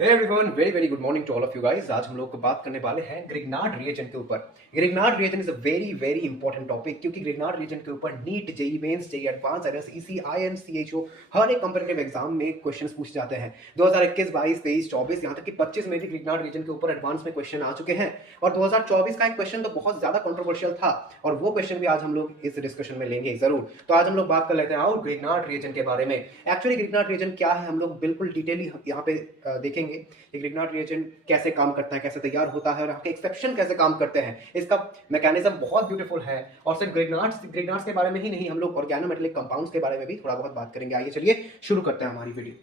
Hey everyone, very very good morning to all of you guys. आज हम लोग बात करने वाले हैं ग्रिग्नार्ड रिएजन के ऊपर। Grignard reagent is a very very important topic, क्योंकि ग्रिग्नार्ड रिएजन के ऊपर NEET, JEE Mains, JEE Advanced, IRS, IMChO हर एक कंपटीटिव एग्जाम में क्वेश्चंस पूछे जाते हैं। 2021, 22, 23, 24, यहाँ तक कि 25 में भी ग्रिग्नार्ड रिएजन के ऊपर एडवांस में क्वेश्चन आ चुके हैं। और 2024 का एक क्वेश्चन तो बहुत ज्यादा कंट्रोवर्शियल था, और वो क्वेश्चन भी आज हम लोग इस डिस्कशन में लेंगे जरूर। तो आज हम लोग बात कर लेते हैं और ग्रिग्नार्ड रिएजन के बारे में। एक्चुअली ग्रिग्नार्ड रिएजन क्या है, हम लोग बिल्कुल डिटेली यहाँ पे देखेंगे। ग्रिग्नार्ड रिएजेंट कैसे काम करता है, कैसे तैयार होता है, और यहाँ के एक्सेप्शन कैसे काम करते हैं, इसका मैकेनिज्म बहुत ब्यूटीफुल है। और सिर्फ ग्रिग्नार्ड्स के बारे में ही नहीं, हम लोग ऑर्गेनोमेटेलिक कंपाउंड्स के बारे में भी थोड़ा बहुत बात करेंगे। आइए चलिए शुरू करते हैं हमारी वीडियो।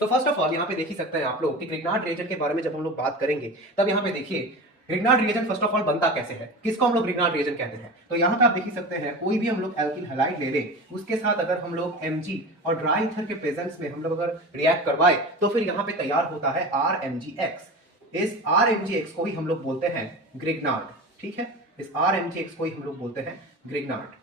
तो फर्स्ट ऑफ ऑल यहाँ पे देख ही सकते हैं आप लोग कि ग्रिग्नार्ड रिएजेंट के बारे में जब हम लोग बात करेंगे, तब यहाँ पे देखिए Grignard reagent first of all बनता कैसे है, किसको हम लोग ग्रिग्नार्ड रिएजेंट कहते हैं। तो यहाँ पे आप देख ही सकते हैं, कोई भी हम लोग एल्किल हैलाइड ले लें, उसके साथ अगर हम लोग Mg और ड्राई ईथर के प्रेजेंस में हम लोग अगर रिएक्ट करवाए, तो फिर यहाँ पे तैयार होता है RMgX। इस RMgX को ही हम लोग बोलते हैं ग्रिग्नार्ड। ठीक है, इस RMgX को ही हम लोग बोलते हैं ग्रिग्नार्ड।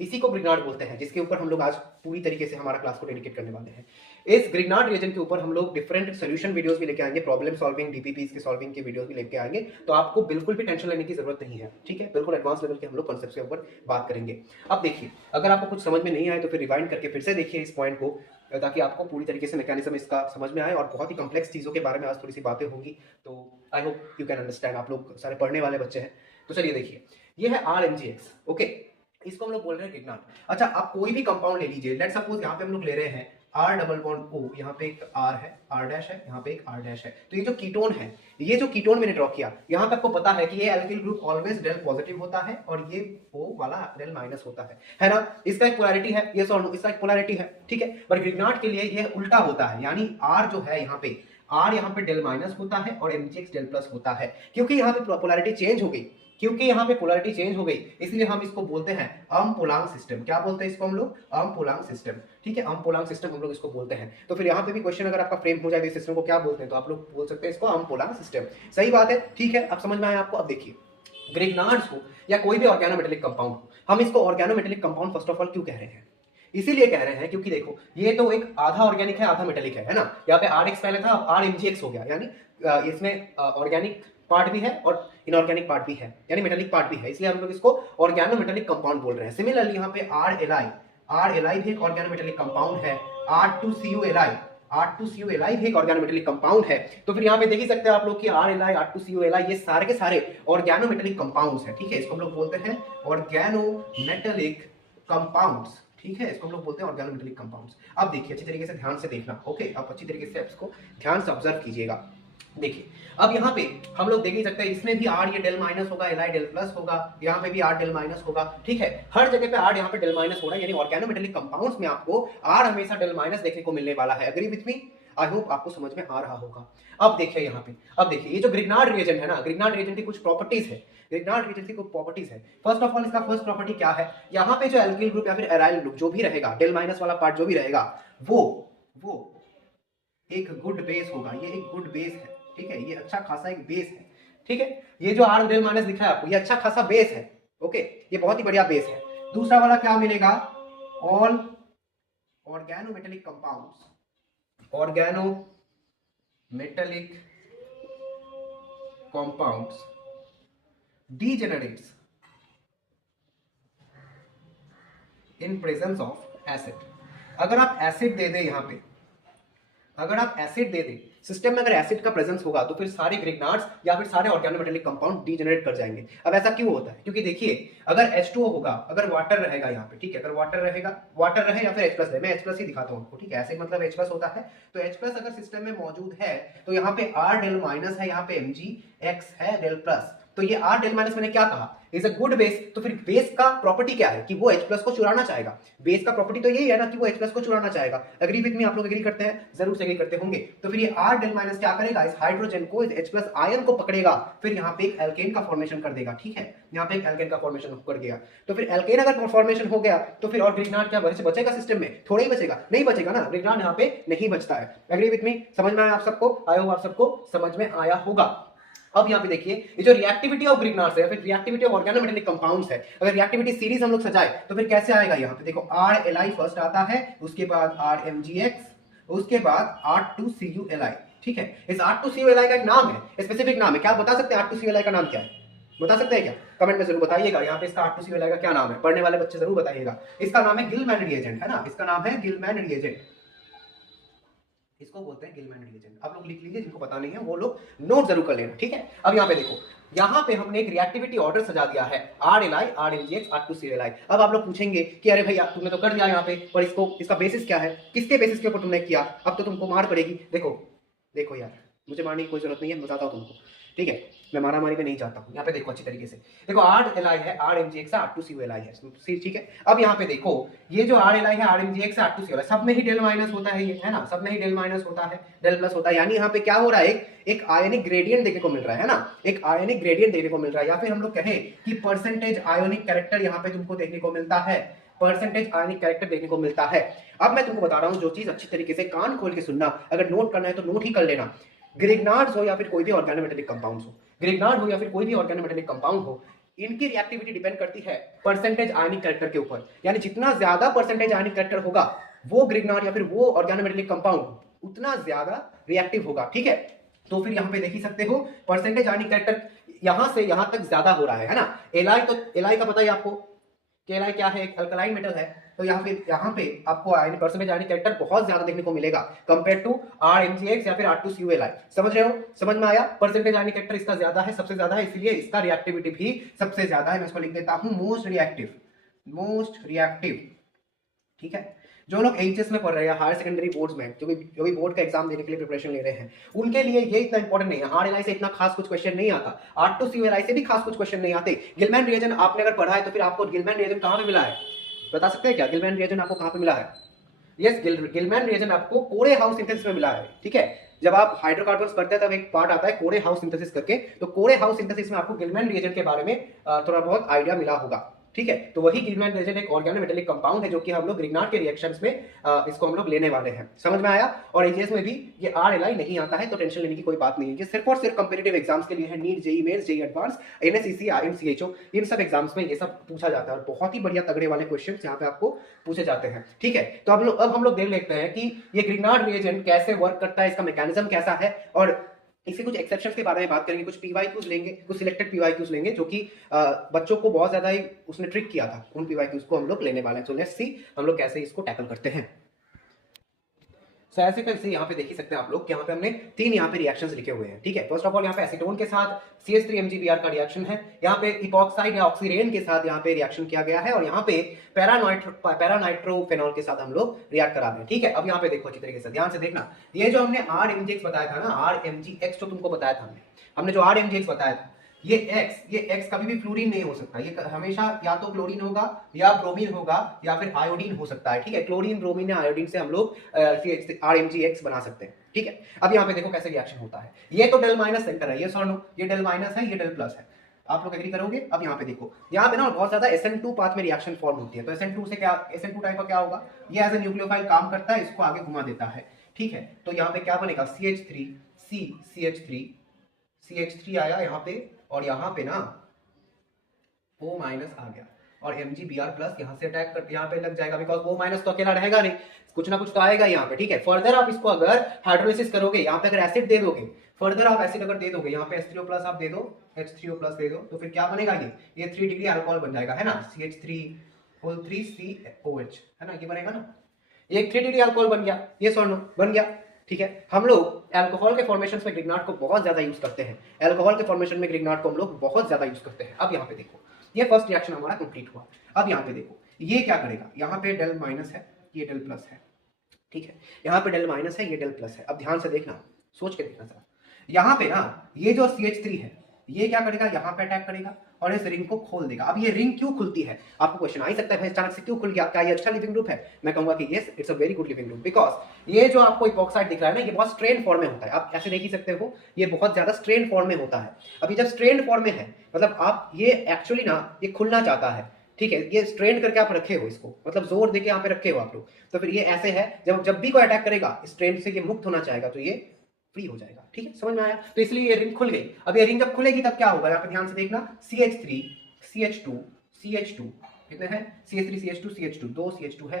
इसी को ग्रिग्नार्ड बोलते हैं, जिसके ऊपर हम लोग आज पूरी तरीके से हमारा क्लास को डेडिकेट करने वाले हैं। इस ग्रिग्नार्ड रिएजन के ऊपर हम लोग डिफरेंट सोल्यूशन वीडियोस भी लेके आएंगे, प्रॉब्लम सॉल्विंग, डीपीपीस के सॉल्विंग के वीडियोस भी लेके आएंगे। तो आपको बिल्कुल भी टेंशन लेने की जरूरत नहीं है। ठीक है, बिल्कुल एडवांस लेवल के हम लोग कॉन्सेप्ट के ऊपर बात करेंगे। अब देखिए, अगर आपको कुछ समझ में नहीं आए तो फिर रिवाइंड करके फिर से देखिए इस पॉइंट को, ताकि आपको पूरी तरीके से मैकेनिज्म इसका समझ में आए। और बहुत ही कॉम्प्लेक्स चीजों के बारे में आज थोड़ी सी बातें होंगी, तो I hope you can understand. आप लोग सारे पढ़ने वाले बच्चे हैं। तो चलिए देखिए, ये है RMgX। ओके, इसको हम लोग बोल रहे हैं ग्रिग्नार्ड। अच्छा, आप कोई भी कंपाउंड ले लीजिए, लेट्स सपोज यहाँ पे हम लोग ले रहे हैं R डबल बॉन्ड O, यहाँ पे एक R है, R डैश है, यहाँ पे एक R डैश है। तो ये जो कीटोन है, ये जो कीटोन मैंने ड्रॉ किया, यहाँ पे आपको पता है कि ये alkyl group always del positive होता है और ये O वाला डेल माइनस होता है ना। इसका एक पोलैरिटी है, ये सॉरी इसका एक पोलैरिटी है। ठीक है, पर ग्रिग्नार्ड के लिए ये उल्टा होता है, यानी R जो है यहाँ पे, R यहाँ पे डेल माइनस होता है और MgX डेल प्लस होता है। क्योंकि यहाँ पे पोलैरिटी चेंज हो गई, इसलिए हम इसको बोलते हैं अम्पोलांग सिस्टम। क्या बोलते हैं इसको हम लोग? अम्पोलांग सिस्टम। ठीक है, अम्पोलांग सिस्टम हम लोग इसको बोलते हैं। तो फिर यहाँ पे भी क्वेश्चन अगर आपका फ्रेम हो जाए, इस सिस्टम को क्या बोलते हैं, तो आप लोग बोल सकते हैं इसको अम्पोलांग सिस्टम। सही बात है, ठीक है, अब समझ में आया आपको। अब देखिए, ग्रिग्नार्ड्स को या कोई भी ऑर्गेनोमेटेलिक कंपाउंड हो, हम इसको organometallic compound first of all क्यों कह रहे हैं? इसीलिए कह रहे हैं क्योंकि देखो, ये तो एक आधा ऑर्गेनिक है, आधा मेटेलिक है ना। यहाँ पे RX पहले था, अब RMgX हो गया, यानी इसमें ऑर्गेनिक पार्ट भी है और इनऑर्गेनिक पार्ट भी है, यानी मेटेलिक पार्ट भी है, इसलिए हम लोग इसको ऑर्गेनोमेटेलिक कंपाउंड बोल रहे हैं। सिमिलरली यहाँ पे RLi भी एक ऑर्गेनोमेटेलिक कंपाउंड है। R2CuLi भी एक ऑर्गेनोमेटेलिक कंपाउंड है। तो फिर यहाँ पे देख ही सकते हैं आप लोग कि RLi, R2CuLi ये सारे के सारे ऑर्गेनोमेटेलिक कंपाउंड्स हैं। ठीक है, इसको हम लोग बोलते हैं ऑर्गेनोमेटेलिक कंपाउंड्स। ठीक है, इसको हम लोग बोलते हैं ऑर्गेनोमेटेलिक कंपाउंड्स। अब देखिए, अच्छी तरीके से ध्यान से देखना। ओके, आप अच्छी तरीके से इसको ध्यान से ऑब्जर्व कीजिएगा। देखिए, अब यहाँ पे हम लोग देख ही सकते हैं, इसमें भी R ये डेल माइनस होगा, Li डेल प्लस होगा, यहाँ पे भी R डेल माइनस होगा। ठीक है, हर जगह पे R यहाँ पे डेल माइनस हो रहा है, यानी ऑर्गेनोमेटेलिक कंपाउंड्स में आपको R हमेशा डेल माइनस देखने को मिलने वाला है। Agree with me? I hope आपको समझ में आ रहा होगा। अब देखिए यहाँ पे, अब देखिए ये जो ग्रिग्नार्ड रिएजेंट है ना, ग्रिग्नार्ड रिएजेंट की कुछ प्रॉपर्टीज है। ग्रिग्नार्ड रिएजेंट की कुछ प्रॉपर्टीज है। फर्स्ट ऑफ ऑल, इसका फर्स्ट प्रॉपर्टी क्या है? यहाँ पे जो एल्किल ग्रुप या फिर एराइल ग्रुप जो भी रहेगा, डेल माइनस वाला पार्ट जो भी रहेगा, वो एक गुड बेस होगा। ये एक गुड बेस है। ठीक है, ये अच्छा खासा एक बेस है। ठीक है, ये जो R डेल माइनस दिख रहा है आपको, ये अच्छा खासा बेस है। ओके, ये बहुत ही बढ़िया बेस है। दूसरा वाला क्या मिलेगा? All organometallic compounds, organometallic compounds degenerates in presence of acid। अगर आप एसिड दे दे, यहाँ पे अगर आप एसिड दे दे, सिस्टम में अगर एसिड का प्रेजेंस होगा, तो फिर सारे ग्रिग्नार्ड्स या फिर सारे ऑर्गेनोमेटेलिक कंपाउंड डीजेनरेट कर जाएंगे। अब ऐसा क्यों होता है? क्योंकि देखिए, अगर H2O होगा, अगर वाटर रहेगा यहाँ पे, ठीक है, अगर वाटर रहेगा, वाटर रहे या फिर H+ रहे, मैं H+ ही दिखाता हूँ आपको। ठीक है, एसिड मतलब H+ होता है, तो H+ अगर सिस्टम में मौजूद है, तो यहाँ पे R डेल माइनस है, यहाँ पे MgX है डेल प्लस। तो ये R डेल माइनस मैंने क्या कहा? Is a good base. तो फिर बेस का प्रॉपर्टी क्या है? कि वो H+ को चुराना चाहेगा। बेस का प्रॉपर्टी तो यही है ना कि वो H+ को चुराना चाहेगा। Agree with me? आप लोग एग्री करते हैं? जरूर से एग्री करते होंगे। तो फिर ये R डेल माइनस क्या करेगा? इस हाइड्रोजन को, इस H+ आयन को पकड़ेगा, फिर यहाँ पे एक एल्केन का फॉर्मेशन कर देगा। ठीक है, यहाँ पे एक एल्केन का फॉर्मेशन कर गया। तो फिर एल्केन अगर फॉर्मेशन हो गया, तो फिर और ग्रिग्नार्ड क्या बचेगा सिस्टम में? थोड़ा ही बचेगा, नहीं बचेगा ना। ग्रिग्नार्ड यहाँ पे नहीं बचता है। Agree with me? समझ में आया आप सबको? आई होप आप सबको समझ में आया होगा। अब यहाँ पे देखिए, ये जो रिएक्टिविटी ऑफ ग्रिग्नार्ड्स है या फिर रिएक्टिविटी ऑफ ऑर्गेनोमेटेलिक कंपाउंड्स है, अगर रिएक्टिविटी सीरीज हम लोग सजाए, तो फिर कैसे आएगा? यहाँ पे देखो, RLi फर्स्ट आता है, उसके बाद RMgX, उसके बाद R2CuLi, ठीक है। इस R2CuLi का एक नाम है, स्पेसिफिक नाम है। क्या आप बता सकते हैं R2CuLi का नाम क्या है? बता सकते हैं क्या? कमेंट में जरूर बताइएगा। यहाँ पे इसका R2CuLi का क्या नाम है, पढ़ने वाले बच्चे जरूर बताइएगा। इसका नाम है गिलमैन रिएजेंट, है ना, इसका नाम है गिलमैन रिएजेंट, इसको बोलते हैं गिलमैन रिएजेंट। आप लोग लिख लीजिए, जिनको पता नहीं है वो लोग नोट जरूर कर लेना, ठीक है। अब यहाँ पे देखो, यहाँ पे हमने एक रिएक्टिविटी ऑर्डर सजा दिया है, RLi, RMgx, R2CuLi। अब आप लोग पूछेंगे कि अरे भैया तुमने तो कर दिया यहाँ पे, पर इसको, इसका बेसिस क्या है, किसके बेसिस के ऊपर तुमने किया? अब तो तुमको मार पड़ेगी। देखो देखो यार, मुझे मारने की कोई जरूरत नहीं है, बताता हूँ तुमको, ठीक है। मैं मारामारी में नहीं चाहता हूँ। यहाँ पे देखो अच्छी तरीके से, देखो RLi है, RMgx है, R2CuLi है, ठीक है। अब यहाँ पे देखो, ये जो RLi है, RMgx है, R2CuLi, सब में ही डेल माइनस होता है, ये है ना, सब में ही डेल माइनस होता है, डेल प्लस होता है। यानी यहाँ पे क्या हो रहा है, एक आयनिक ग्रेडियंट देखने को मिल रहा है ना, एक आयनिक ग्रेडियंट देखने को मिल रहा है, या फिर हम लोग कहें कि परसेंटेज आयोनिक कैरेक्टर यहाँ पे तुमको देखने को मिलता है, परसेंटेज आयनिक कैरेक्टर देखने को मिलता है। अब मैं तुमको बता रहा हूँ जो चीज अच्छी तरीके से कान खोल के सुनना, अगर नोट करना है तो नोट ही कर लेना। ग्रिग्नार्ड्स हो या फिर कोई भी ऑर्गेनोमेटेलिक कंपाउंड्स हो, ग्रिग्नार्ड हो या फिर कोई भी ऑर्गेनोमेटेलिक कंपाउंड हो, इनकी रिएक्टिविटी डिपेंड करती है परसेंटेज आयनिक कैरेक्टर के ऊपर। यानी जितना ज्यादा परसेंटेज आयनिक कैरेक्टर होगा वो ग्रिग्नार्ड या फिर वो ऑर्गेनोमेटेलिक कंपाउंड उतना ज्यादा रिएक्टिव होगा, ठीक है। तो फिर यहाँ पे देख ही सकते हो परसेंटेज आयनिक कैरेक्टर यहां से यहां तक ज्यादा हो रहा है ना। एलाई, तो एलाई का पता है आपको कि एलाई क्या है, एक अल्कलाइन मेटल है। तो यहाँ पे आपको आयनिक परसेंटेज आयनिक कैरेक्टर बहुत ज्यादा देखने को मिलेगा कंपेयर टू RMgx या फिर R2CuLi। समझ रहे हो, समझ में आया? परसेंटेज आयनिक कैरेक्टर इसका ज्यादा है, सबसे ज्यादा है, इसलिए इसका रिएक्टिविटी भी सबसे ज्यादा है। मैं इसको लिख देता हूं मोस्ट रिएक्टिव, मोस्ट रिएक्टिव, ठीक है। जो लोग एचएस में पढ़ रहे हैं, हायर सेकेंडरी बोर्ड्स में, जो भी बोर्ड का एग्जाम देने के लिए प्रिपरेशन ले रहे हैं, उनके लिए ये इतना इंपॉर्टेंट नहीं है। RLi से इतना खास कुछ क्वेश्चन नहीं आता, R2CuLi से भी खास कुछ क्वेश्चन नहीं आते। गिलमैन रिएजेंट आपने अगर पढ़ा है तो फिर आपको गिलमैन रिएजेंट कहां पे मिला है, बता सकते हैं क्या? गिलमैन रिएजेंट आपको कहां पे मिला है? यस, गिलमैन रिएजेंट आपको कोरे हाउस सिंथेसिस में मिला है, ठीक है। जब आप हाइड्रोकार्बन्स पढ़ते हैं तब एक पार्ट आता है कोरे हाउस सिंथेसिस करके, तो कोरे हाउस सिंथेसिस में आपको गिलमैन रिएजेंट के बारे में थोड़ा बहुत आइडिया मिला होगा, ठीक है। तो वही गिलमैन रिएजेंट एक ऑर्गेनोमेटेलिक कंपाउंड है जो कि हम लोग ग्रिग्नार्ड के रिएक्शंस में इसको हम लोग लेने वाले हैं। समझ में आया? और एजीएस में भी ये RLi नहीं आता है, तो टेंशन लेने की कोई बात नहीं है। ये सिर्फ और सिर्फ कंपेटिटिव एग्जाम्स के लिए है, NEET, JEE Mains, JEE Advanced, NSEC, IMChO, इन सब एग्जाम्स में ये सब पूछा जाता है और बहुत ही बढ़िया तगड़े वाले क्वेश्चंस यहाँ पे आपको पूछे जाते हैं, ठीक है। तो अब हम लोग देख लेते हैं कि ये ग्रिग्नार्ड रिएजेंट कैसे वर्क करता है, इसका मैकेनिज्म कैसा है, और इसके कुछ एक्सेप्शंस के बारे में बात करेंगे, कुछ पीवाईक्यूज लेंगे, कुछ सिलेक्टेड पीवाईक्यूज लेंगे जो कि बच्चों को बहुत ज्यादा ही उसने ट्रिक किया था, उन पीवाईक्यूज को हम लोग लेने वाले हैं। तो लेट्स सी हम लोग कैसे इसको टैकल करते हैं। सो ऐसे कैसे यहाँ पे देख ही सकते हैं आप लोग कि यहाँ पे हमने 3 यहाँ पे रिएक्शंस लिखे हुए हैं, ठीक है। फर्स्ट ऑफ ऑल यहाँ पे एसीटोन के साथ CH3MgBr का रिएक्शन है, यहाँ पे इपॉक्साइड या ऑक्सीरेन के साथ यहाँ पे रिएक्शन किया गया है, और यहाँ पे पैरानाइट्रोफेनॉल के साथ हम लोग रिएक्ट करा रहे हैं, ठीक है। अब यहाँ पे देखो अच्छी तरीके से ध्यान से देखना, ये जो हमने RMgx बताया था ना, RMgx जो तुमको बताया था हमने जो RMgx बताया था, ये X कभी भी फ्लोरीन नहीं हो सकता, ये हमेशा या तो क्लोरीन होगा या ब्रोमीन होगा या फिर आयोडीन हो सकता है, ठीक है। क्लोरीन, ब्रोमीन या आयोडीन से हम लोग RMgx बना सकते हैं, ठीक है। अब यहाँ पे देखो कैसे रिएक्शन होता है। ये तो डेल माइनस सेंटर है, ये सॉरी ये डेल माइनस है, ये डेल प्लस है, आप लोग एग्री करोगे। अब यहाँ पे देखो, यहाँ पे ना बहुत ज्यादा SN2 पाथ में रिएक्शन फॉर्म होती है, तो SN2 से क्या, SN2 टाइप का क्या होगा, ये एज ए न्यूक्लियोफाइल काम करता है, इसको आगे घुमा देता है, ठीक है। तो यहाँ पे क्या बनेगा, CH3 आया यहाँ पे, और यहाँ पे ना O माइनस आ गया, और MgBr प्लस यहाँ से अटैक कर यहाँ पे लग जाएगा, बिकॉज O माइनस तो अकेला रहेगा नहीं, कुछ ना कुछ तो आएगा यहाँ पे, ठीक है। फर्दर आप इसको अगर हाइड्रोलिसिस करोगे, यहाँ पे अगर एसिड दे दोगे, फर्दर आप एसिड अगर दे दोगे, यहाँ पे H3O प्लस आप दे दो, H3O प्लस दे दो, तो फिर क्या बनेगा, ये 3 डिग्री अल्कोहल बन जाएगा, है ना, CH3COH, है ना, ये बनेगा ना, ये 3 डिग्री अल्कोहल बन गया, ये सोनो बन गया, ठीक है। हम लोग अल्कोहल के फॉर्मेशन में ग्रिग्नार्ड को बहुत ज्यादा यूज करते हैं, अल्कोहल के फॉर्मेशन में ग्रिग्नार्ड को हम लोग बहुत ज्यादा यूज करते हैं। अब यहाँ पे देखो, ये फर्स्ट रिएक्शन हमारा कंप्लीट हुआ। अब यहाँ पे देखो, ये क्या करेगा, यहाँ पे डेल माइनस है, ये डेल प्लस है, ठीक है। यहाँ पे डेल माइनस है, ये डेल प्लस है। अब ध्यान से देखना, सोच के देखना जरा, यहाँ पे ना ये जो CH3 है, ये क्या करेगा, यहाँ पे अटैक करेगा और इस रिंग को खोल देगा। अब ये रिंग क्यों खुलती है, आपको क्वेश्चन आ ही सकता है, भाई अचानक से क्यों खुल गया, क्या ये अच्छा लिविंग ग्रुप है? मैं कहूंगा कि yes, it's a very good leaving group, because ये जो आपको इपॉक्साइड दिख रहा है ना, ये बहुत स्ट्रेन फॉर्म में होता है, आप ऐसे देख ही सकते हो, ये बहुत ज्यादा स्ट्रेन फॉर्म में होता है। अभी जब स्ट्रेन फॉर्म में है, मतलब आप ये एक्चुअली ना ये खुलना चाहता है, ठीक है, ये स्ट्रेन करके आप रखे हो इसको, मतलब जोर देके यहाँ पे रखे हो आप लोग, तो फिर ये ऐसे है, जब भी कोई अटैक करेगा स्ट्रेन से ये मुक्त होना चाहेगा तो ये फ्री हो जाएगा, ठीक है, समझ में आया। तो इसलिए ये रिंग खुल गई। अब ये रिंग जब खुलेगी तब क्या होगा, यहाँ पे ध्यान से देखना, CH3 CH2 कितने हैं, CH3 CH2 CH2 2 CH2 है,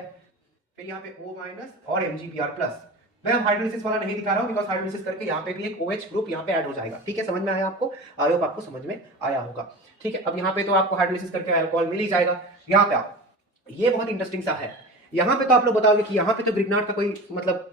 फिर यहाँ पे O माइनस और MgBr प्लस, मैं अब हाइड्रोलिसिस वाला नहीं दिखा रहा हूँ, बिकॉज हाइड्रोलिसिस करके यहाँ पे भी एक OH ग्रुप यहाँ पे ऐड हो जाएगा। ठीक है, समझ में आया आपको? आई होप आपको समझ में आया होगा। ठीक है, अब यहाँ पे तो आपको हाइड्रोलिसिस करके अल्कोहल मिल ही जाएगा। यहाँ पे आओ, ये बहुत इंटरेस्टिंग सा है। यहाँ पे तो आप लोग बताओगे कि यहाँ पे तो ग्रिग्नार्ड का कोई मतलब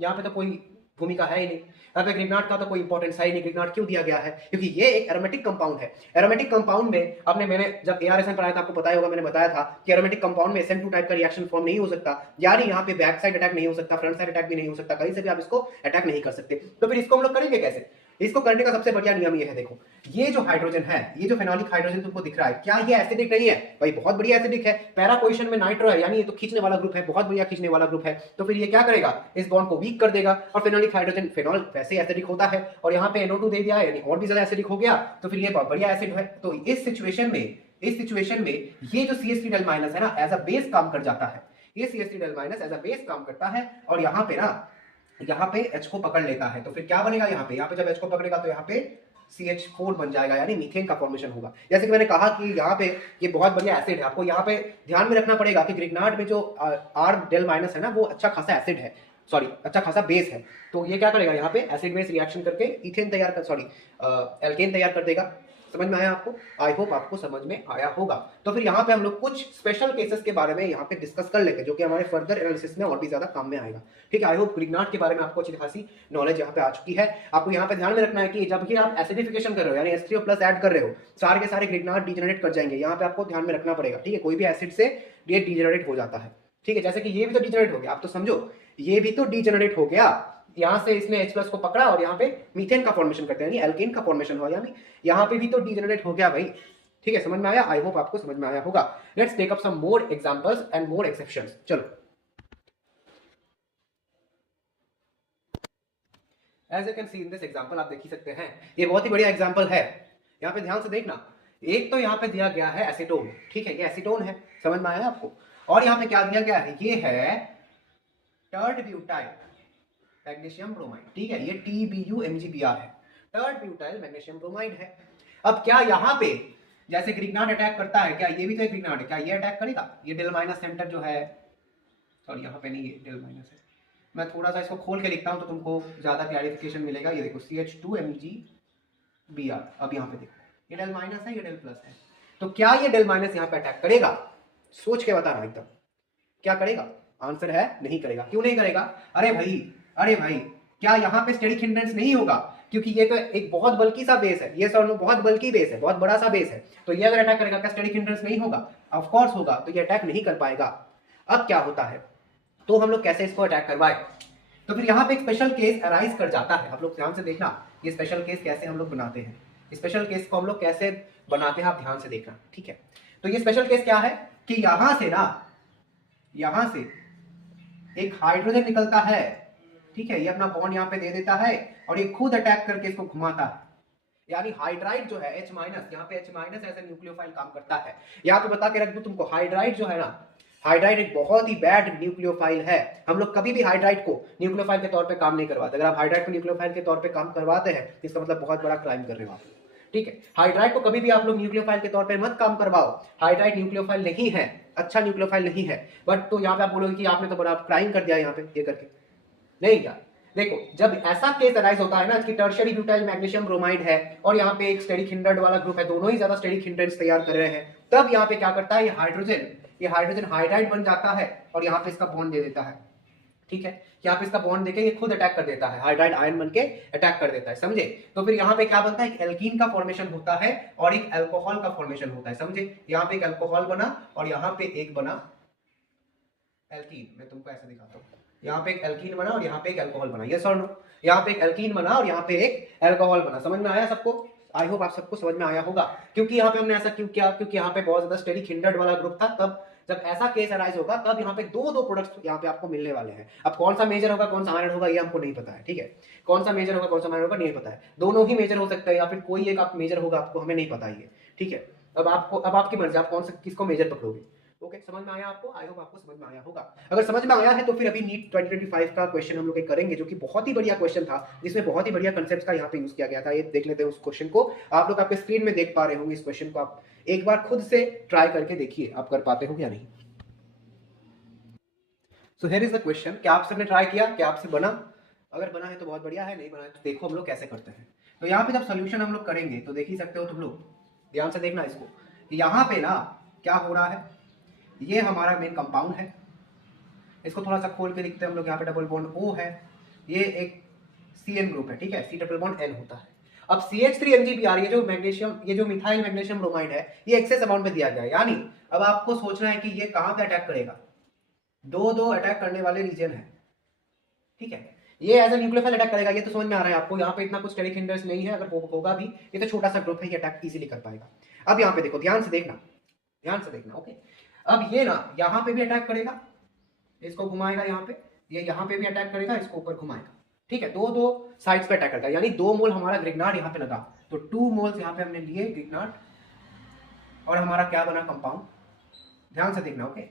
यहाँ पे तो कोई भूमिका है ही नहीं, यहाँ पे ग्रिग्नार्ड का तो कोई इंपॉर्टेंस है ही नहीं। ग्रिग्नार्ड क्यों दिया गया है? क्योंकि ये एक एरोमेटिक कंपाउंड है। एरोमेटिक कंपाउंड में आपने, मैंने जब ARSN पढ़ाया था आपको पता ही होगा, मैंने बताया था कि एरोमेटिक कंपाउंड में SN2 टाइप का रिएक्शन फॉर्म नहीं हो सकता, यानी यहाँ पे बैक साइड अटैक नहीं हो सकता, फ्रंट साइड अटैक भी नहीं हो सकता, कहीं से भी आप इसको अटैक नहीं कर सकते। तो फिर इसको हम लोग करेंगे कैसे? इसको करने का सबसे बढ़िया नियम ये है, देखो ये जो हाइड्रोजन है, ये जो फेनोलिक हाइड्रोजन तुमको दिख रहा है, क्या ये एसिडिक नहीं है? भाई बहुत बढ़िया एसिडिक है। पैरा पोजीशन में नाइट्रो है, यानी ये तो खींचने वाला ग्रुप है, बहुत बढ़िया खींचने वाला ग्रुप है। तो फिर ये क्या करेगा? इस बॉन्ड को वीक कर देगा। और फेनोलिक हाइड्रोजन, फेनॉल वैसे एसिडिक होता है, और यहाँ पे NO2 दे दिया है, यानी और भी ज्यादा एसिडिक हो गया। तो फिर ये बहुत बढ़िया एसिड है। तो इस सिचुएशन में ये जो CH3 है ना, एज अ बेस काम कर जाता है। ये CH3 एज अ बेस काम करता है, और यहाँ पे ना, यहाँ पे H को पकड़ लेता है। तो फिर क्या बनेगा यहाँ पे जब H को पकड़ेगा तो यहाँ पे CH4 बन जाएगा, यानी मीथेन का फॉर्मेशन होगा। जैसे कि मैंने कहा कि यहाँ पे ये बहुत बढ़िया एसिड है। आपको यहाँ पे ध्यान में रखना पड़ेगा कि ग्रिग्नार्ड में जो R- है ना, वो अच्छा खासा एसिड है, सॉरी अच्छा खासा बेस है। तो ये क्या करेगा? यहाँ पे एसिड बेस रिएक्शन करके इथेन तैयार कर, सॉरी एल्केन तैयार कर देगा। समझ में आया आपको? आई होप आपको समझ में आया होगा। तो फिर यहाँ पे हम लोग कुछ स्पेशल केसेस के बारे में यहाँ पे डिस्कस कर लेंगे, जो कि हमारे फर्दर एनालिसिस में और भी ज्यादा काम में आएगा। ठीक है, आई होप ग्रिग्नार्ड के बारे में आपको अच्छी खासी नॉलेज यहाँ पे आ चुकी है। आपको यहाँ पे ध्यान में रखना है कि जब भी आप एसिडिफिकेशन कर रहे हो, यानी H3O+ ऐड कर रहे हो, सारे के सारे ग्रिग्नार्ड डिजेनरेट कर जाएंगे। यहाँ पे आपको ध्यान में रखना पड़ेगा। ठीक है, कोई भी एसिड से ये डिजेनरेट हो जाता है। ठीक है, जैसे कि ये भी तो डिजेनरेट हो गया, आप तो समझो ये भी तो डिजेनरेट हो गया। यहां से इसने H+ को पकड़ा और यहाँ पे मीथेन का फॉर्मेशन करते हैं, यानी एल्केन का फॉर्मेशन हुआ, यानी यहाँ पे भी तो डिजेनरेट हो गया भाई। ठीक है, समझ में आया? आई होप आपको समझ में आया होगा। Let's take up some more examples and more exceptions. चलो, as you can see in this example, आप देख ही सकते हैं, ये बहुत ही बढ़िया एग्जांपल है। यहाँ पे ध्यान से देखना, एक तो यहाँ पे दिया गया है एसीटोन। ठीक है, ये एसीटोन है, समझ में आया आपको? और यहाँ पे क्या दिया गया है? ये है टर्ड ब्यूटाइल मैग्नीशियम ब्रोमाइड। ठीक है, ये TBuMgBr है, टर्ड ब्यूटाइल मैग्नीशियम ब्रोमाइड है। अब क्या यहाँ पे जैसे ग्रिग्नार्ड अटैक करता है, क्या ये भी तो एक ग्रिग्नार्ड है, क्या ये अटैक करेगा? ये डेल माइनस सेंटर जो है, सॉरी यहाँ पे नहीं, ये डेल माइनस है, मैं थोड़ा सा इसको खोल के लिखता हूँ तो तुमको ज्यादा क्लैरिफिकेशन मिलेगा। ये देखो CH2MgBr, अब यहाँ पे देखो ये डेल माइनस है, ये डेल प्लस है। तो क्या ये डेल माइनस यहाँ पे अटैक करेगा? सोच के बता रहा एकदम, क्या करेगा? आंसर है नहीं करेगा। क्यों नहीं करेगा? अरे भाई क्या यहाँ पे स्टेरिक हिंड्रेंस नहीं होगा? क्योंकि ये तो एक बहुत बल्कि सा बेस है, ये सर बहुत बल्कि बेस है, बहुत बड़ा सा बेस है। तो ये अगर अटैक करेगा, क्या स्टेरिक हिंड्रेंस नहीं होगा? ऑफ कोर्स होगा। तो ये अटैक नहीं कर पाएगा। अब क्या होता है, तो हम लोग कैसे इसको अटैक करवाए? तो फिर यहाँ पे एक स्पेशल केस अराइज कर जाता है। आप लोग ध्यान से देखना, ये स्पेशल केस कैसे हम लोग बनाते हैं, स्पेशल केस को हम लोग कैसे बनाते हैं, आप ध्यान से देखना। ठीक है, तो ये स्पेशल केस क्या है कि यहां से ना, यहां से एक हाइड्रोजन निकलता है। ठीक है, ये अपना बॉन्ड यहाँ पे दे देता है और ये खुद अटैक करके इसको घुमाता है, यानी हाइड्राइड जो है H-, यहाँ पे H- ऐसे न्यूक्लियोफाइल काम करता है। यहाँ पे बता के रख दूं तुमको, हाइड्राइड जो है ना, हाइड्राइड एक बहुत ही बैड न्यूक्लियोफाइल है। हम लोग कभी भी हाइड्राइड को न्यूक्लियोफाइल के तौर पे काम नहीं करवाते। अगर आप हाइड्राइड को न्यूक्लियोफाइल के तौर पे काम करवाते हैं तो इसका मतलब बहुत बड़ा क्राइम कर रहे हो आप। ठीक है, हाइड्राइड को कभी भी आप लोग न्यूक्लियोफाइल के तौर पे मत काम करवाओ। हाइड्राइड न्यूक्लियोफाइल नहीं है, अच्छा न्यूक्लियोफाइल नहीं है। बट तो यहाँ पे आप बोलोगे कि आपने तो बड़ा क्राइम कर दिया यहाँ पे ये करके। नहीं यार, देखो जब ऐसा केस अराइज होता है ना कि टर्शियरी ब्यूटाइल मैग्नीशियम ब्रोमाइड है और यहाँ पे एक स्टेरिक हिंड्रेंस वाला ग्रुप है, दोनों ही ज्यादा स्टेरिक हिंड्रेंस तैयार कर रहे हैं, तब यहाँ पे क्या करता है, ये हाइड्रोजन हाइड्राइड बन जाता है और यहाँ पे इसका बॉन्ड दे देता है। ठीक है, यहाँ पे इसका बॉन्ड देके ये खुद अटैक कर देता है, हाइड्राइड आयन बन के अटैक कर देता है, समझे? तो फिर यहाँ पे क्या बनता है, एक एल्कीन का फॉर्मेशन होता है और एक अल्कोहल का फॉर्मेशन होता है, समझे? यहाँ पे एक अल्कोहल बना और यहाँ पे एक बना एल्कीन। मैं तुमको ऐसे दिखाता हूँ, यहाँ पे एक एल्कीन बना और यहाँ पे एक अल्कोहल बना, यस और नो? यहाँ पे एक एल्कीन बना और यहाँ पे एक अल्कोहल बना। समझ में आया सबको? आई होप आप सबको समझ में आया होगा। क्योंकि यहाँ पे हमने ऐसा क्यों किया? क्योंकि यहाँ पे बहुत ज्यादा स्टेरिक हिंड्रेंस वाला ग्रुप था। तब जब ऐसा केस अराइज होगा तब यहाँ पे दो प्रोडक्ट्स यहाँ पे आपको मिलने वाले हैं। अब कौन सा मेजर होगा कौन सा माइनर होगा ये हमको नहीं पता है। ठीक है, कौन सा मेजर होगा कौन सा माइनर होगा नहीं पता है, दोनों ही मेजर हो सकता है या फिर कोई एक आप मेजर होगा, आपको हमें नहीं पता है। ठीक है, अब आपकी मर्जी, आप कौन सा किसको मेजर पकड़ोगे। ओके, समझ में आया आपको? आई होप आपको समझ में आया होगा। अगर समझ में आया है तो फिर अभी नीट 2025 का क्वेश्चन हम लोग एक करेंगे, जो कि बहुत ही बढ़िया क्वेश्चन था, जिसमें बहुत ही बढ़िया कंसेप्ट का यहाँ पे यूज किया गया था। ये देख लेते हैं उस क्वेश्चन को। आप लोग आपके स्क्रीन में देख पा रहे होंगे इस क्वेश्चन को, आप एक बार खुद से ट्राई करके देखिए आप कर पाते हो या नहीं। So here is the question, क्या आप सबने ट्राई किया, क्या आपसे बना? अगर बना है तो बहुत बढ़िया है, नहीं बना है तो देखो हम लोग कैसे करते हैं। तो यहाँ पे जब सोल्यूशन हम लोग करेंगे तो देख ही सकते हो तुम लोग, ध्यान से देखना इसको। यहाँ पे ना क्या हो रहा है, ये हमारा मेन कंपाउंड है, इसको थोड़ा सा खोल के लिखते हैं हम लोग। यहाँ पे डबल बॉन्ड O है, ये एक CN ग्रुप है, ठीक है, C डबल बॉन्ड N होता है। अब CH3MgBr, ये जो मैग्नीशियम, ये जो मिथाइल मैग्नीशियम ब्रोमाइड है, ये एक्सेस अमाउंट में दिया गया है। यानी अब आपको सोचना है कि ये कहाँ पे अटैक करेगा। दो दो अटैक करने वाले रीजन है, ठीक है। ये एज ए न्यूक्लियोफाइल अटैक करेगा, ये तो समझ में आ रहा है आपको। यहाँ पे इतना कुछ स्टेरिक हिंडर्स नहीं है, अगर होगा भी ये तो छोटा सा ग्रुप है, ये अटैक इजीली कर पाएगा। अब यहाँ पे देखो, ध्यान से देखना, ध्यान से देखना, ओके। अब ये ना यहाँ पे भी अटैक करेगा, इसको घुमाएगा यहाँ पे, ये यहाँ पे भी अटैक करेगा, इसको ऊपर घुमाएगा, ठीक है। दो दो साइड्स पे अटैक करेगा, यानी 2 मोल हमारा ग्रिग्नार्ड यहाँ पे लगा, तो 2 मोल्स यहाँ पे हमने लिए ग्रिग्नार्ड, और हमारा क्या बना कंपाउंड, ध्यान से देखना, ओके।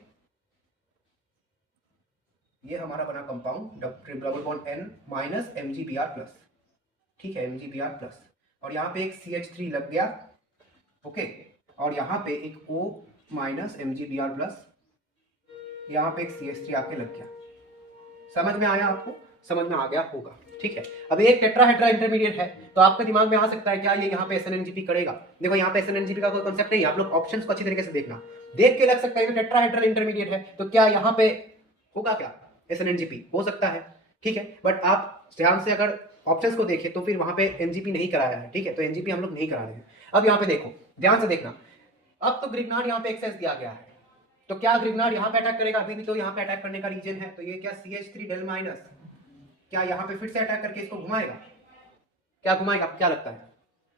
ये हमारा बना compound double bond N minus MgBr plus, ठीक है, MgBr प्लस, और यहाँ पे एक CH3 लग गया, ओके, और यहाँ पे एक O माइनस MgBr प्लस, यहाँ पे एक CH3 आके लग गया। समझ में आया आपको? समझ में आ गया होगा, ठीक है। अब एक टेट्राहेड्रा इंटरमीडिएट है, तो आपके दिमाग में आ सकता है क्या ये यहाँ पे SNNGP करेगा। देखो यहाँ पे SNNGP का कोई कॉन्सेप्ट नहीं है, आप लोग ऑप्शंस को अच्छी तरीके से देखना, देख के लग सकता है कि टेट्राहेड्रल इंटरमीडिएट है, तो क्या यहाँ पे होगा क्या SNNGP, हो सकता है, ठीक है। बट आप ध्यान से अगर ऑप्शंस को देखें तो फिर वहां पे NGP नहीं कराया है, ठीक है, तो NGP हम लोग नहीं करा रहे हैं। अब यहाँ पे देखो, ध्यान से देखना, अब तो ग्रिग्नार्ड यहाँ पे एक्सेस दिया गया है, तो क्या ग्रिग्नार्ड यहाँ पे अटैक करेगा? अभी भी तो यहाँ पे अटैक करने का रीजन है, तो ये क्या CH3 डेल माइनस, क्या यहाँ पे फिर से अटैक करके इसको घुमाएगा? क्या घुमाएगा, क्या लगता है?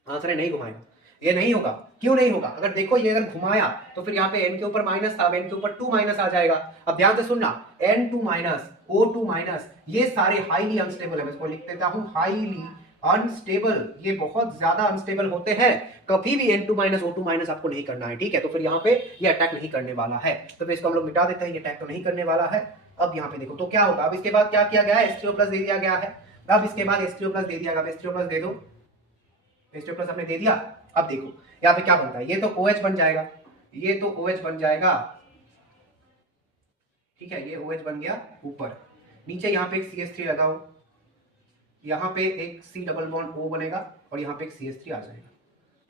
आंसर है नहीं घुमाएगा, ये नहीं होगा। क्यों नहीं होगा? अगर देखो ये अगर घुमाया तो फिर यहाँ पे N के ऊपर माइनस था, N के ऊपर 2 माइनस आ जाएगा। अब ध्यान से सुनना, N2 माइनस, O2 माइनस, ये सारे हाईली अनस्टेबल है, मैं इसको लिख देता हूँ हाईली अनस्टेबल, ये बहुत ज्यादा अनस्टेबल होते हैं। कभी भी N2 माइनस O2 माइनस आपको नहीं करना है, ठीक है। तो फिर यहाँ पे ये अटैक नहीं करने वाला है, तो फिर इसको हम लोग मिटा देते हैं, ये अटैक तो नहीं करने वाला है। अब यहाँ पे देखो तो क्या होगा, अब इसके बाद क्या किया गया है, H3O प्लस दे दिया गया है। अब इसके बाद H3O प्लस दे दिया गया, H3O प्लस दे दो, H3O प्लस आपने दे दिया। अब देखो यहाँ पे क्या बनता है, ये तो OH बन जाएगा, ये तो OH बन जाएगा, ठीक है, ये OH बन गया ऊपर, नीचे यहाँ पे एक CH3 लगाओ, यहाँ पे एक C डबल बॉन्ड O बनेगा, और यहाँ पे एक CH3 आ जाएगा,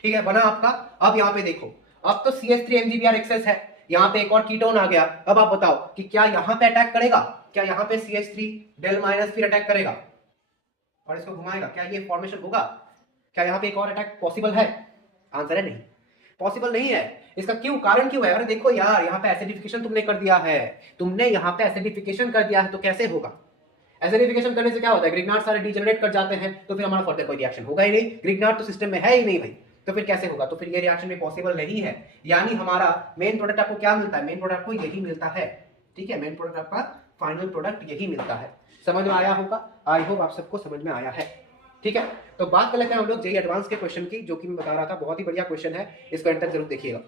ठीक है, बना आपका। अब यहाँ पे देखो, अब तो CH3MgBr एक्सेस है, यहाँ पे एक और कीटोन आ गया। अब आप बताओ कि क्या यहाँ पे अटैक करेगा, क्या यहाँ पे CH3 डेल माइनस फिर अटैक करेगा और इसको घुमाएगा, क्या ये फॉर्मेशन होगा? क्या यहाँ पे एक और अटैक पॉसिबल है? आंसर है नहीं, पॉसिबल नहीं है। इसका क्यों, कारण क्यों है? अरे देखो यार, यहाँ पे एसिडिफिकेशन तुमने कर दिया है, तुमने यहाँ पे एसिडिफिकेशन कर दिया है, तो कैसे होगा? एसिडिफिकेशन करने से क्या होता है, ग्रिग्नार्ड सारे डीजनरेट कर जाते हैं, तो फिर हमारा फर्दर कोई रिएक्शन होगा ही नहीं, ग्रिग्नार्ड तो सिस्टम में है ही नहीं भाई, तो फिर कैसे होगा? तो फिर ये रिएक्शन भी पॉसिबल नहीं है। यानी हमारा मेन प्रोडक्ट आपको क्या मिलता है, मेन प्रोडक्ट को यही मिलता है, ठीक है, मेन प्रोडक्ट आपका फाइनल प्रोडक्ट यही मिलता है। समझ में आया होगा, आई होप आप सबको समझ में आया है, ठीक है। तो बात कर लेते हैं हम लोग जेई एडवांस के क्वेश्चन की, जो कि मैं बता रहा था, बहुत ही बढ़िया क्वेश्चन है, इसको एंड तक जरूर देखिएगा,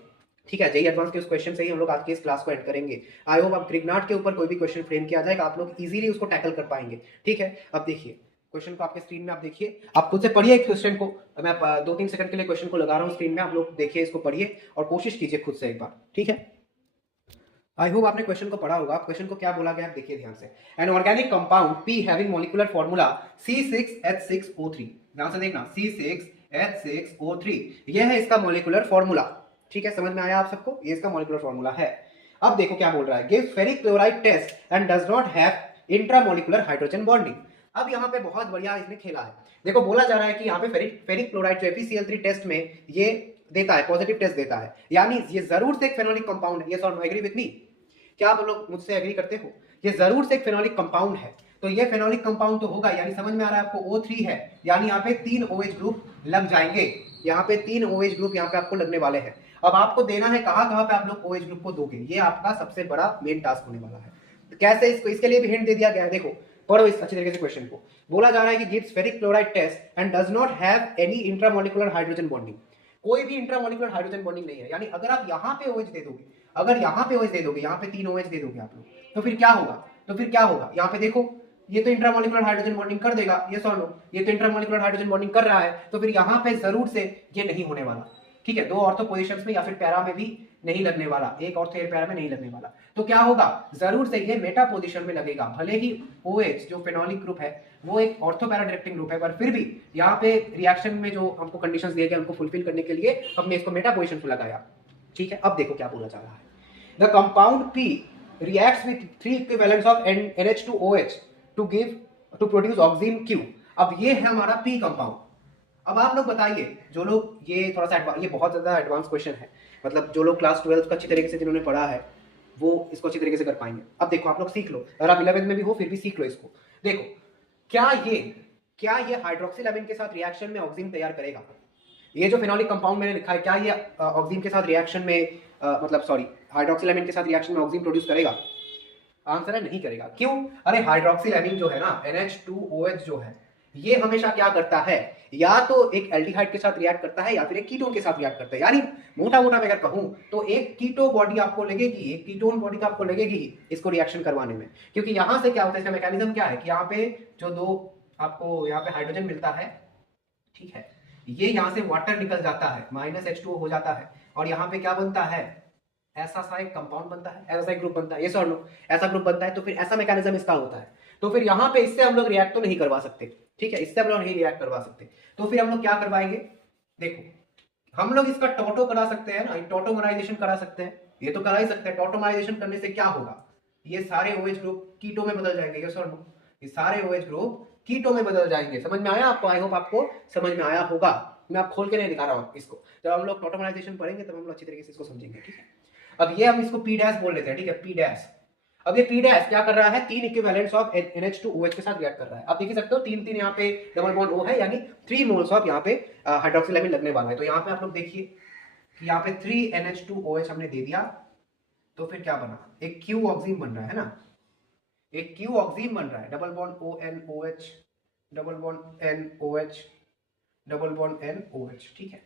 ठीक है। जेई एडवांस के उस क्वेश्चन से ही हम लोग आज की इस क्लास को एंड करेंगे। आई होप आप ग्रिग्नार्ड के ऊपर कोई भी क्वेश्चन फ्रेम किया जाएगा, आप लोग इजीली उसको टैकल कर पाएंगे, ठीक है। अब देखिए क्वेश्चन को आपके स्क्रीन में, आप देखिए, आप खुद से पढ़िए क्वेश्चन को, मैं 2-3 सेकंड के लिए क्वेश्चन को लगा रहा हूँ स्क्रीन में, आप लोग देखिए, इसको पढ़िए और कोशिश कीजिए खुद से एक बार, ठीक है। आई होप आपने क्वेश्चन को पढ़ा होगा। क्वेश्चन को क्या बोला गया, आप देखिए ध्यान से। An organic compound P having molecular formula C6H6O3, ध्यान से देखना, C6H6O3, यह है इसका मॉलिक्यूलर फार्मूला, ठीक है, समझ में आया आप सबको, ये इसका मॉलिक्यूलर फार्मूला है। अब देखो क्या बोल रहा है, gives ferric chloride test and does not have intramolecular hydrogen bonding. अब यहाँ पे बहुत बढ़िया इसने खेला है, देखो बोला जा रहा है कि यहाँ पे फेरिक क्लोराइड जो FeCl3 टेस्ट में ये देता है, पॉजिटिव टेस्ट देता है, यानी ये जरूर से एक फेनोलिक कंपाउंड है। यस और नो, एग्री विद मी? क्या आप लोग मुझसे एग्री करते हो? ये जरूर से एक फेनोलिक कंपाउंड है, तो ये फेनोलिक कंपाउंड तो होगा, यानी समझ में आ रहा है आपको, O3 है, यानी यहाँ पे 3 OH ग्रुप लग जाएंगे, यहाँ पे 3 OH ग्रुप यहाँ पे आपको लगने वाले हैं। अब आपको देना है कहाँ कहाँ पे आप लोग OH ग्रुप को दोगे, ये आपका सबसे बड़ा मेन टास्क होने वाला है। तो कैसे, इसको इसके लिए भी हिंट दे दिया गया है, देखो पढ़ो इस अच्छी तरीके से क्वेश्चन को। बोला जा रहा है कि gives ferric chloride test and does not have any intramolecular hydrogen bonding, कोई भी इंट्रामोलिकुलर हाइड्रोजन बॉन्डिंग नहीं है, यानी अगर आप यहाँ पे OH दे दोगे, अगर यहाँ पे OH दे दोगे, यहाँ पे 3 OH दे दोगे आप लोग, तो फिर क्या होगा, तो फिर क्या होगा, यहाँ पे देखो ये तो इंट्रामोलिकुलर हाइड्रोजन बॉन्डिंग कर देगा, ये सॉल्व नो, ये तो इंट्रामोलिकुलर हाइड्रोजन बॉन्डिंग कर रहा है, तो फिर यहाँ पे जरूर से ये नहीं होने वाला, ठीक है। 2 ऑर्थो पोजीशंस में या फिर पैरा में भी नहीं लगने वाला, एक ऑर्थो पैरा में नहीं लगने वाला। तो क्या होगा, जरूर से ये मेटा पोजीशन में लगेगा। भले ही OH जो फेनोलिक ग्रुप है वो एक ऑर्थो पैरा डायरेक्टिंग ग्रुप है, पर फिर भी यहाँ पे रिएक्शन में जो हमको कंडीशंस दिए गए उनको फुलफिल करने के लिए हमने इसको मेटा पोजीशन पे लगाया। ठीक है, अब देखो क्या बोलना चाह रहा है। The compound P reacts with 3 equivalents of NH2OH to produce oxime Q। अब ये है हमारा P कंपाउंड। अब आप लोग बताइए, जो लोग, ये थोड़ा सा ये बहुत ज्यादा एडवांस क्वेश्चन है, मतलब जो लोग क्लास 12 का अच्छी तरीके से जिन्होंने पढ़ा है वो इसको अच्छी तरीके से कर पाएंगे। अब देखो आप लोग सीख लो, अगर आप 11th में भी हो फिर भी सीख लो इसको। देखो क्या ये हाइड्रोक्सिल अमीन के साथ रिएक्शन में ऑक्सीजन तैयार करेगा? ये जो फिनोलिक कंपाउंड मैंने लिखा है, क्या ये ऑक्सीजन के साथ रिएक्शन में हाइड्रोक्सिल अमीन के साथ रिएक्शन में ऑक्सीजन प्रोड्यूस करेगा? आंसर है नहीं करेगा। क्यों? अरे हाइड्रोक्सिल अमीन जो है ना, NH2OH जो है, ये हमेशा क्या करता है, या तो एक एल्डिहाइड के साथ रिएक्ट करता है या फिर एक कीटोन के साथ रिएक्ट करता है। यानी मोटा मोटा मैं अगर कहूं तो एक कीटो बॉडी आपको लगेगी, एक कीटोन बॉडी आपको लगेगी इसको रिएक्शन करवाने में। क्योंकि यहां से क्या होता है, इसका मैकेनिज्म क्या है कि यहाँ पे जो दो आपको यहाँ पे हाइड्रोजन मिलता है, ठीक है, ये यहाँ से वाटर निकल जाता है, -H2O हो जाता है, और यहाँ पे क्या बनता है, ऐसा सा एक कंपाउंड बनता है, ऐसा सा एक ग्रुप बनता है, ये सॉरी नो, ऐसा ग्रुप बनता है। तो फिर ऐसा मैकेनिज्म इसका होता है। तो फिर यहाँ पे इससे हम लोग रिएक्ट तो नहीं करवा सकते, ठीक है, इससे हम लोग नहीं रिएक्ट करवा सकते। तो फिर हम लोग क्या करवाएंगे, देखो हम लोग इसका टोटो करा सकते हैं ना, टोटोमराइजेशन करा सकते हैं, ये तो करा ही सकते हैं। टोटोमराइजेशन करने से क्या होगा, ये सारे OH ग्रुप कीटो में बदल जाएंगे, ये सॉरी नो, ये सारे OH ग्रुप कीटो में बदल जाएंगे। समझ में आया आपको? आई होप आपको समझ में आया होगा। मैं आप खोल के नहीं दिखा रहा हूँ इसको, जब हम लोग टोटोमराइजेशन पढ़ेंगे तब हम लोग अच्छी तरीके से इसको समझेंगे, ठीक है। अब ये हम इसको P डैश बोल लेते हैं, ठीक है, P डैश। अब ये P डैश क्या कर रहा है, 3 इक्विवेलेंट्स ऑफ NH2OH के साथ रिएक्ट कर रहा है। आप देख सकते हो 3 यहाँ पे डबल बॉन्ड O है, यानी 3 मोल्स ऑफ यहाँ पे हाइड्रोक्सिल अमीन लगने वाला है। तो यहाँ पे आप लोग देखिए कि यहाँ पे 3 NH2OH हमने दे दिया, तो फिर क्या बना, एक Q ऑक्सीजन बन रहा है ना, एक Q ऑक्सीजन बन रहा है, double bond ONOH, double bond NOH, double bond NOH, ठीक है,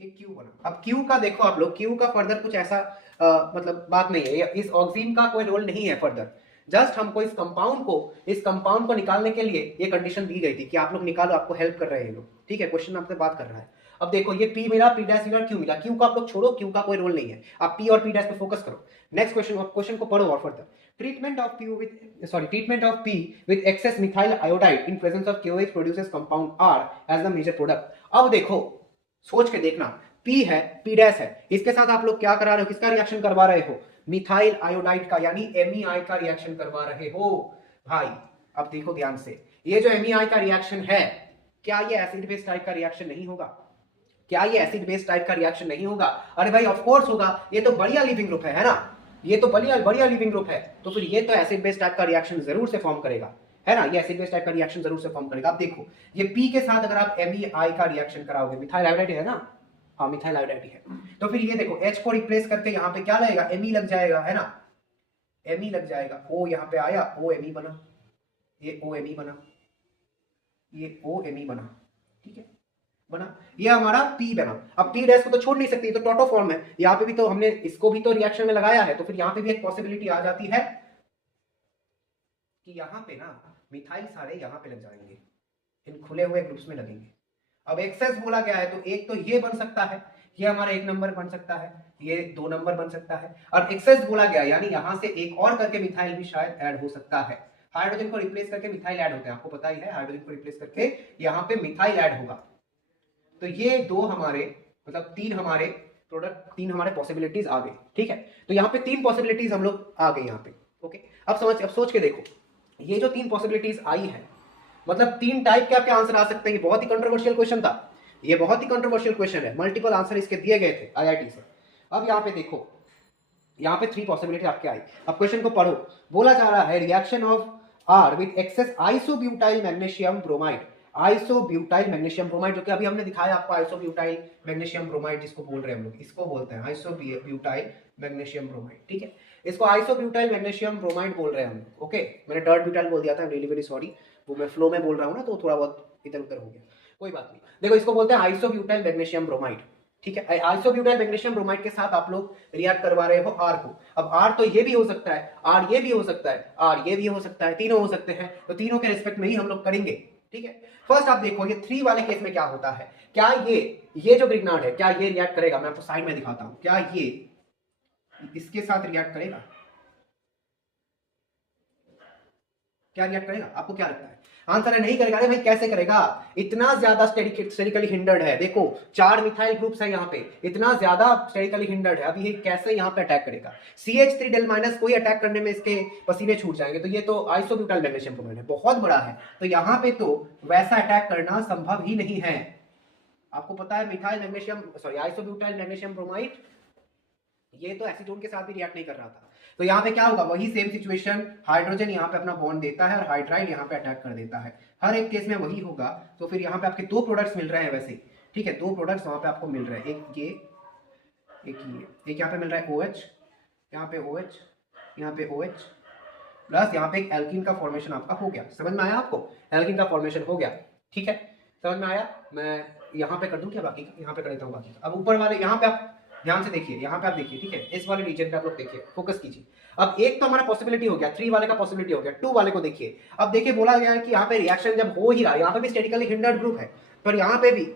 ये Q बना। अब Q का देखो आप लोग, Q का फर्दर कुछ ऐसा मतलब बात नहीं है, इस ऑक्सीजन का कोई रोल नहीं है फर्दर। जस्ट हमको इस कंपाउंड को निकालने के लिए ये कंडीशन दी गई थी कि आप लोग निकालो, आपको हेल्प कर रहे हैं लोग, ठीक है, क्वेश्चन आपसे बात कर रहा है। अब देखो ये P मिला, P डैश मिला, Q मिला। Q का आप लोग छोड़ो, Q का कोई रोल नहीं है, आप P और P डैश पे फोकस करो। नेक्स्ट क्वेश्चन को पढ़ो और further. Treatment of P with excess methyl iodide in presence of KOH produces compound R as the major product। अब देखो, सोच के देखना, P है, P डैश है, इसके साथ आप लोग क्या करा रहे हो, किसका रिएक्शन करवा रहे हो, मिथाइल आयोडाइड का, यानी MEI का रिएक्शन करवा रहे हो भाई। अब देखो ध्यान से, ये जो MEI का रिएक्शन है, क्या ये एसिड बेस टाइप का रिएक्शन नहीं होगा? क्या ये एसिड बेस टाइप का रिएक्शन नहीं होगा? अरे भाई ऑफ कोर्स होगा, ये तो बढ़िया लिविंग ग्रुप है ना, ये तो बढ़िया लिविंग ग्रुप है, तो फिर ये तो एसिड बेस टाइप का रिएक्शन जरूर से फॉर्म करेगा, है ना, ये एसिड बेस टाइप का रिएक्शन जरूर से फॉर्म करेगा। अब देखो ये P के साथ अगर आप MEI का रिएक्शन कराओगे, मिथाइल आयोडाइड है ना, हाँ मिथाइल आयोडाइड है, तो फिर ये देखो H को रिप्लेस करके यहाँ पे क्या लगेगा, Me लग जाएगा, है ना, Me लग जाएगा, O यहाँ पे आया, OMe बना, ये OMe बना, ये OMe बना, ठीक है, बना, ये हमारा P बना। अब P डैश को तो छोड़ नहीं सकती, तो टोटो फॉर्म है, यहाँ पे भी तो हमने इसको भी तो रिएक्शन में लगाया है, तो फिर यहाँ पे भी एक पॉसिबिलिटी आ जाती है कि यहाँ पे ना मिथाइल सारे यहाँ पे लग जाएंगे, इन खुले हुए ग्रुप्स में लगेंगे। अब एक्सेस बोला गया है, तो एक तो ये बन सकता है, ये हमारा 1 नंबर बन सकता है, ये 2 नंबर बन सकता है, और एक्सेस बोला गया यानी यहाँ से एक और करके मिथाइल भी शायद ऐड हो सकता है। हाइड्रोजन को रिप्लेस करके मिथाइल ऐड होते हैं, आपको पता ही है, हाइड्रोजन को रिप्लेस करके यहाँ पे मिथाइल ऐड होगा। तो ये 2 हमारे मतलब 3 हमारे प्रोडक्ट, 3 हमारे पॉसिबिलिटीज आ गए, ठीक है। तो यहाँ पे 3 पॉसिबिलिटीज हम लोग आ गए यहाँ पे, ओके। अब सोच के देखो, ये जो 3 पॉसिबिलिटीज आई है, मतलब 3 टाइप के आपके आंसर आ सकते हैं। बहुत ही कंट्रोवर्शियल क्वेश्चन था, ये बहुत ही कंट्रोवर्शियल क्वेश्चन है, मल्टीपल आंसर इसके दिए गए थे IIT से। अब यहाँ पे देखो, यहाँ पे 3 पॉसिबिलिटी आपके आई। अब क्वेश्चन को पढ़ो, बोला जा रहा है reaction of R with excess isobutyl magnesium bromide, isobutyl magnesium bromide, जो कि अभी हमने दिखाया आपको, आइसोब्यूटाइल मैग्नीशियम ब्रोमाइड जिसको बोल रहे हैं हम लोग, इसको बोलते हैं आइसोब्यूटाइल मैग्नीशियम ब्रोमाइड, ठीक है, इसको आइसोब्यूटाइल मैग्नीशियम ब्रोमाइड बोल रहे हैं हम लोग, ओके। मैंने डर्ट ब्यूटाइल बोल दिया था, रियली वेरी सॉरी, वो मैं फ्लो में बोल रहा हूँ ना, तो थोड़ा बहुत इधर उधर हो गया, कोई बात नहीं। देखो इसको बोलते हैं आइसोब्यूटाइल मैग्नीशियम ब्रोमाइड, ठीक है। आइसोब्यूटाइल मैग्नीशियम ब्रोमाइड के साथ आप लोग रिएक्ट करवा रहे हो R को। अब R तो ये भी हो सकता है, R ये भी हो सकता है, R ये भी हो सकता है, तीनों हो सकते हैं, तो तीनों के रिस्पेक्ट में ही हम लोग करेंगे, ठीक है। फर्स्ट आप देखो ये 3 वाले केस में क्या होता है, क्या ये जो ग्रिग्नार्ड है क्या ये रिएक्ट करेगा, मैं आपको साइड में दिखाता हूं, क्या ये इसके साथ रिएक्ट करेगा, क्या रिएक्ट करेगा, आपको क्या लगता है? आंसर है नहीं करेगा। अरे भाई कैसे करेगा, इतना ज्यादा स्टेरिकली हिंडर्ड है, देखो 4 मिथाइल ग्रुप्स है यहाँ पे, इतना ज्यादा स्टेरिकली हिंडर्ड है, अब ये कैसे यहाँ पे अटैक करेगा? CH3 डेल माइनस कोई अटैक करने में इसके पसीने छूट जाएंगे, तो ये तो आइसोब्यूटाइल मैग्नीशियम ब्रोमाइड है, बहुत बड़ा है, तो यहाँ पे तो वैसा अटैक करना संभव ही नहीं है। आपको पता है methyl magnesium sorry isobutyl magnesium bromide ये तो एसीटोन के साथ भी रिएक्ट नहीं कर रहा था, तो यहाँ पे क्या होगा, वही सेम सिचुएशन, हाइड्रोजन यहाँ पे अपना बॉन्ड देता है और हाइड्राइड यहाँ पे अटैक कर देता है, हर एक केस में वही होगा। तो फिर यहाँ पे आपके 2 प्रोडक्ट्स मिल रहे हैं वैसे, ठीक है, 2 प्रोडक्ट्स वहां पे आपको मिल रहे हैं, एक ये एक यहाँ पे मिल रहा है OH, यहाँ पे OH, यहाँ पे OH प्लस यहाँ पे एक एल्कीन का फॉर्मेशन आपका हो गया। समझ में आया आपको, एल्कीन का फॉर्मेशन हो गया, ठीक है, समझ में आया। मैं यहाँ पे कर दूं क्या बाकी का, यहाँ पे कर देता हूँ बाकी का। अब ऊपर वाले यहाँ पे आप ध्यान से देखिए, यहाँ पे आप देखिए, ठीक है, इस वाले रीजन पे आप लोग देखिए, फोकस कीजिए। अब एक तो हमारा पॉसिबिलिटी हो गया, 3 वाले का पॉसिबिलिटी हो गया, 2 वाले को देखिए। अब देखिए बोला गया है कि यहाँ पे रिएक्शन जब हो ही रहा है, यहाँ पे भी स्टेटिकली हिंडर्ड ग्रुप है, पर यहाँ पे भी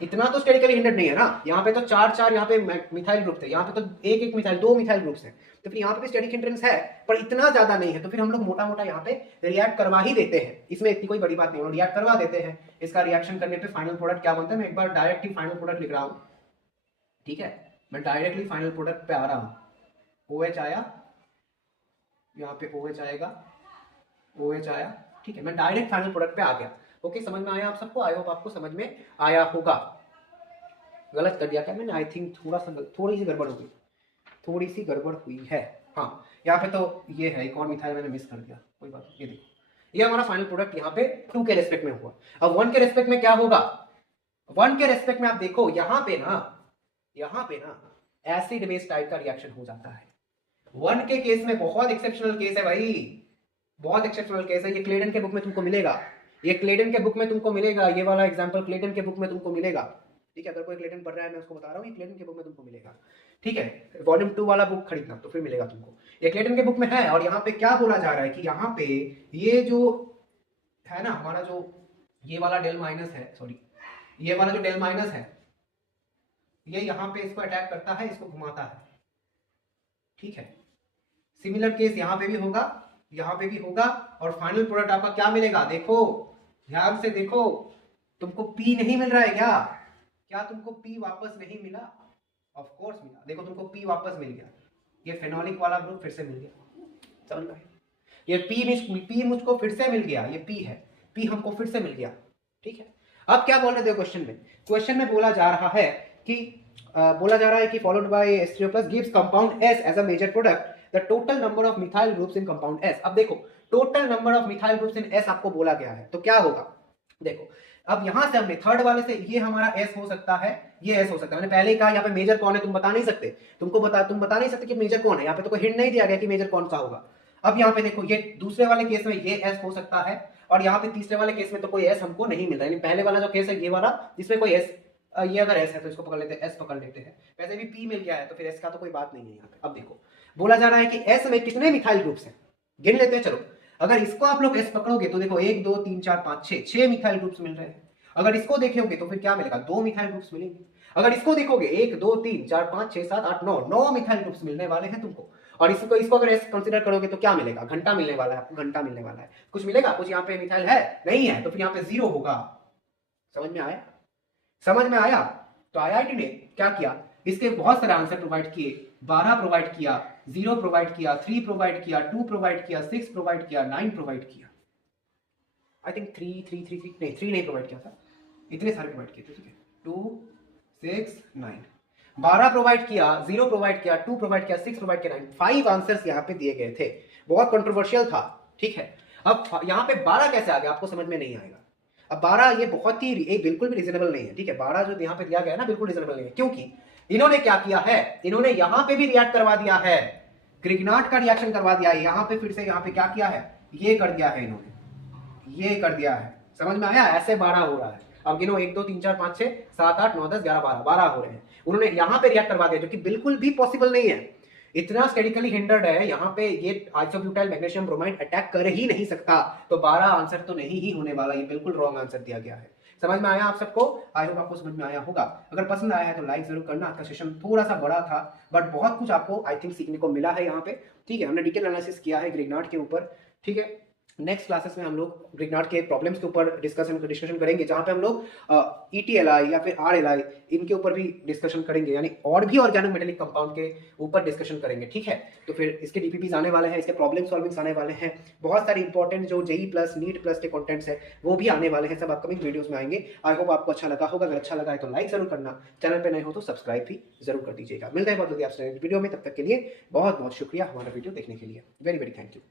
इतना तो स्टेटिकली हिंडर्ड नहीं है ना, यहाँ पे तो 4 यहाँ पे मिथाइल ग्रुप थे, यहाँ पे तो एक मिथाइल 2 मिथाइल ग्रुप्स हैं, तो फिर यहाँ पे भी स्टेटिक हिंड्रेंस है पर इतना ज्यादा नहीं है, तो फिर हम लोग मोटा मोटा यहाँ पे रिएक्ट करवा ही देते हैं, इसमें इतनी कोई बड़ी बात नहीं है, रिएक्ट करवा देते हैं। इसका रिएक्शन करने पे फाइनल प्रोडक्ट क्या बनता है, मैं एक बार डायरेक्ट ही फाइनल प्रोडक्ट लिख रहा हूँ, ठीक है, मैं डायरेक्टली फाइनल प्रोडक्ट पे आ रहा हूँ। OH आया, यहाँ पे OH आएगा, OH आया, ठीक है, मैं डायरेक्ट फाइनल प्रोडक्ट पे आ गया। ओके, समझ में आया आप सबको, आई होप आपको समझ में आया होगा। गलत कर दिया क्या मैंने, आई थिंक थोड़ी सी गड़बड़ हो गई, थोड़ी सी गड़बड़ हुई है, हाँ यहाँ पे तो ये है, एक और मिथाइल मैंने मिस कर दिया, कोई बात नहीं, ये देखो ये हमारा फाइनल प्रोडक्ट यहाँ पे 2 के रेस्पेक्ट में हुआ। अब 1 के रेस्पेक्ट में क्या होगा, 1 के रेस्पेक्ट में आप देखो यहाँ पे ना एसिड बेस टाइप का रिएक्शन हो जाता है। 1 के केस में बहुत एक्सेप्शनल केस है भाई, बहुत एक्सेप्शनल केस है, ये क्लेडन के बुक में तुमको मिलेगा, ये क्लेडन के बुक में तुमको मिलेगा, ये वाला एग्जांपल क्लेडन के बुक में तुमको मिलेगा, ठीक है, अगर कोई क्लेडन पढ़ रहा है मैं उसको बता रहा हूँ, ये क्लेडन के बुक में तुमको मिलेगा, ठीक है, वॉल्यूम 2 वाला बुक खरीदना तो फिर मिलेगा तुमको, ये क्लेडन के बुक में है। और यहाँ पे क्या बोला जा रहा है कि यहाँ पे ये जो है ना हमारा जो ये वाला डेल माइनस है, सॉरी ये वाला जो डेल माइनस है, ये यहाँ पे इसको अटैक करता है, इसको घुमाता है, ठीक है, सिमिलर केस यहाँ पे भी होगा, यहाँ पे भी होगा, और फाइनल प्रोडक्ट आपका क्या मिलेगा, देखो ध्यान से देखो, तुमको P नहीं मिल रहा है क्या तुमको P वापस नहीं मिला, ऑफ कोर्स मिला, देखो तुमको P वापस मिल गया, ये फेनोलिक वाला ग्रुप फिर से मिल गया, समझ में, ये P मुझको फिर से मिल गया, ये P है, P हमको फिर से मिल गया, ठीक है। अब क्या बोल रहे थे क्वेश्चन में बोला जा रहा है कि followed by H3O+ gives compound S as a major product, the total number of methyl groups in compound S। अब देखो total number of methyl groups in S आपको बोला गया है, तो क्या होगा, देखो अब यहां से हमने थर्ड वाले से ये हमारा S हो सकता है, ये S हो सकता है, मैंने पहले ही कहा यहाँ पे मेजर कौन है तुम बता नहीं सकते, तुम बता नहीं सकते कि मेजर कौन है, यहाँ पे तो कोई हिंट नहीं दिया गया कि मेजर कौन सा होगा। अब यहाँ पे देखो ये दूसरे वाले केस में ये S हो सकता है, और यहाँ पे तीसरे वाले केस में तो कोई S हमको नहीं मिल रहा है, पहले वाला जो केस है ये वाला जिसमें कोई S, ये अगर S है तो इसको पकड़ लेते हैं, S पकड़ लेते हैं, वैसे भी P मिल गया है तो फिर S का तो कोई बात नहीं है यहाँ पे। अब देखो बोला जा रहा है कि S में कितने मिथाइल ग्रुप्स हैं, गिन लेते हैं चलो, अगर इसको आप लोग S पकड़ोगे तो देखो 1 2 3 4 5 6 मिथाइल ग्रुप्स मिल रहे हैं, अगर इसको देखोगे तो फिर क्या मिलेगा, 2 मिथाइल ग्रुप्स मिलेंगे, अगर इसको देखोगे 1 2 3 4 5 6 7 8 9 मिथाइल ग्रुप्स मिलने वाले हैं तुमको, और इसको अगर S कंसीडर करोगे तो क्या मिलेगा, घंटा मिलने वाला है आपको, घंटा मिलने वाला है, कुछ मिलेगा, कुछ यहाँ पे मिथाइल है नहीं है, तो फिर यहाँ पे 0 होगा। समझ में आया, तो IIT ने क्या किया, इसके बहुत सारे आंसर प्रोवाइड किए, 12 प्रोवाइड किया, 0 प्रोवाइड किया, 3 प्रोवाइड किया, 2 प्रोवाइड किया, 6 प्रोवाइड किया, 9 प्रोवाइड किया, आई थिंक 3 नहीं प्रोवाइड किया था, इतने सारे प्रोवाइड किए थे, ठीक है, 2 6 9 12 प्रोवाइड किया, 0 प्रोवाइड किया, 2 प्रोवाइड किया, 6 प्रोवाइड किया, 9 5 आंसर्स यहाँ पे दिए गए थे, बहुत कंट्रोवर्शियल था, ठीक है। अब यहाँ पे 12 कैसे आ गया आपको समझ में नहीं आएगा, अब 12 ये बहुत ही एक बिल्कुल भी रिजनेबल नहीं है, ठीक है, 12 जो यहाँ पे दिया गया है ना बिल्कुल रिजनेबल नहीं है, क्योंकि इन्होंने क्या किया है, इन्होंने यहाँ पे भी रिएक्ट करवा दिया है, ग्रिग्नार्ड का रिएक्शन करवा दिया है, यहाँ पे फिर से यहाँ पे क्या किया है, ये कर दिया है इन्होंने, ये कर दिया है, समझ में आया, ऐसे 12 हो रहा है। अब गिनो 1 2 3 4 5 6 7 8 9 10 11 12 हो रहे हैं, उन्होंने यहाँ पे रिएक्ट करवा दिया जो कि बिल्कुल भी पॉसिबल नहीं है, इतना स्टेटिकली हिंडर्ड है यहाँ पे, ये आइसोब्यूटाइल मैग्नीशियम ब्रोमाइड अटैक कर ही नहीं सकता, तो 12 आंसर तो नहीं ही होने वाला, ये बिल्कुल रॉन्ग आंसर दिया गया है। समझ में आया आप सबको? आई होप आपको समझ में आया होगा। अगर पसंद आया है तो लाइक जरूर करना। आज का सेशन थोड़ा सा बड़ा था बट बहुत कुछ आपको आई थिंक सीखने को मिला है यहाँ पे। ठीक है, हमने डिटेल एनालिसिस किया है ग्रिग्नार्ड के ऊपर। ठीक है, नेक्स्ट क्लासेस में हम लोग ग्रिग्नार्ड के प्रॉब्लम्स के ऊपर डिस्कशन करेंगे, जहां पे हम लोग ईटीएलआई या फिर आरएलआई इनके ऊपर भी डिस्कशन करेंगे, यानी और भी ऑर्गेनो मेटेलिक कंपाउंड के ऊपर डिस्कशन करेंगे। ठीक है, तो फिर इसके डीपीपीज आने वाले हैं, इसके प्रॉब्लम सॉल्विंग्स आने वाले हैं, बहुत सारे इंपॉर्टेंट जो जेई प्लस नीट प्लस के कंटेंट्स है वो भी आने वाले हैं, सब अपकमिंग वीडियोस में आएंगे। आई होप आपको अच्छा लगा होगा। अगर अच्छा लगा है तो लाइक जरूर करना, चैनल पे नए हो तो सब्सक्राइब भी जरूर कर दीजिएगा। मिलते हैं बहुत जल्दी आपसे वीडियो में, तब तक के लिए बहुत बहुत शुक्रिया हमारा वीडियो देखने के लिए। Very very thank you.